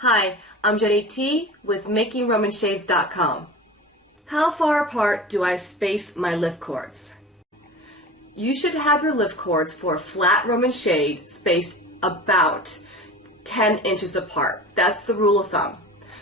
Hi, I'm Jenny T with MakingRomanShades.com. How far apart do I space my lift cords? You should have your lift cords for a flat Roman shade spaced about 10 inches apart. That's the rule of thumb.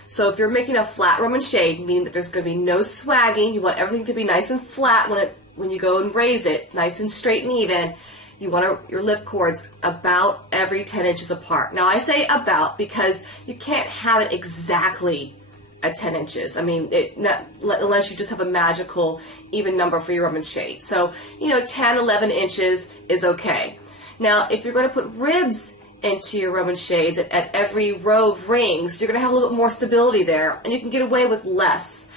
So if you're making a flat Roman shade, meaning that there's going to be no swagging, you want everything to be nice and flat when you go and raise it, nice and straight and even, you want your lift cords about every 10 inches apart. Now I say about because you can't have it exactly at 10 inches. I mean, unless you just have a magical even number for your Roman shade. So, 10, 11 inches is okay. Now, if you're going to put ribs into your Roman shades at every row of rings, you're going to have a little bit more stability there, and you can get away with less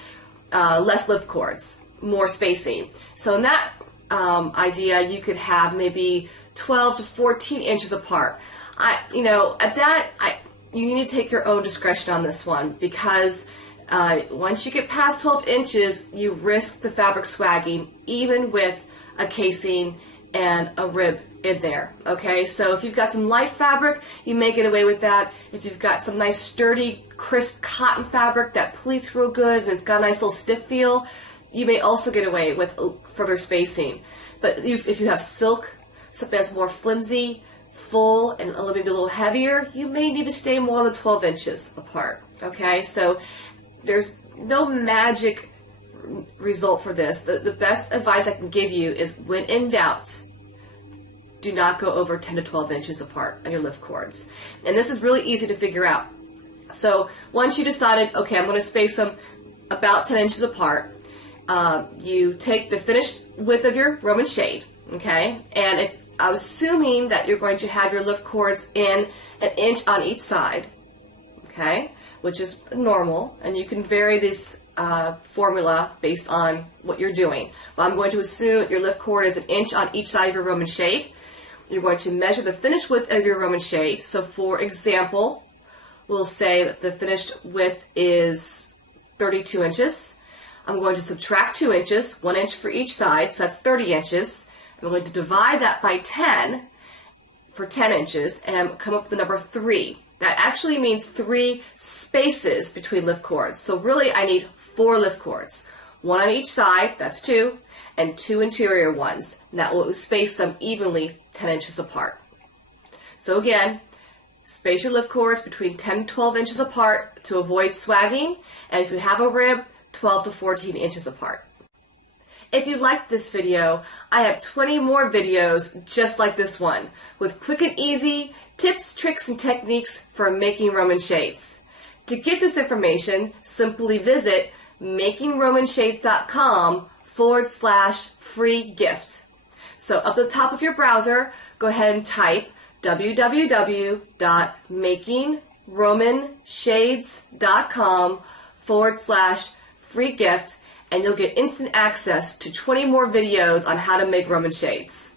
lift cords, more spacing. So in that idea, you could have maybe 12 to 14 inches apart. You need to take your own discretion on this one, because once you get past 12 inches, you risk the fabric swagging, even with a casing and a rib in there. Okay, so if you've got some light fabric, you may get away with that. If you've got some nice sturdy, crisp cotton fabric that pleats real good and it's got a nice little stiff feel, you may also get away with further spacing. But if you have silk, something that's more flimsy, full, and maybe a little heavier, you may need to stay more than 12 inches apart. Okay, so there's no magic result for this. The best advice I can give you is, when in doubt, do not go over 10 to 12 inches apart on your lift cords. And this is really easy to figure out. So once you decided, okay, I'm going to space them about 10 inches apart, you take the finished width of your Roman shade, okay, and I'm assuming that you're going to have your lift cords in 1 inch on each side, okay, which is normal, and you can vary this formula based on what you're doing. But I'm going to assume your lift cord is 1 inch on each side of your Roman shade. You're going to measure the finished width of your Roman shade. So for example, we'll say that the finished width is 32 inches. I'm going to subtract 2 inches, 1 inch for each side, so that's 30 inches. I'm going to divide that by 10 for 10 inches and come up with the number 3. That actually means 3 spaces between lift cords. So really I need 4 lift cords. 1 on each side, that's 2, and 2 interior ones. And that will space them evenly 10 inches apart. So again, space your lift cords between 10 and 12 inches apart to avoid swagging, and if you have a rib, 12 to 14 inches apart. If you liked this video, I have 20 more videos just like this one, with quick and easy tips, tricks, and techniques for making Roman shades. To get this information, simply visit MakingRomanShades.com/free gift. So up at the top of your browser, go ahead and type www.MakingRomanShades.com/free gift, and you'll get instant access to 20 more videos on how to make Roman shades.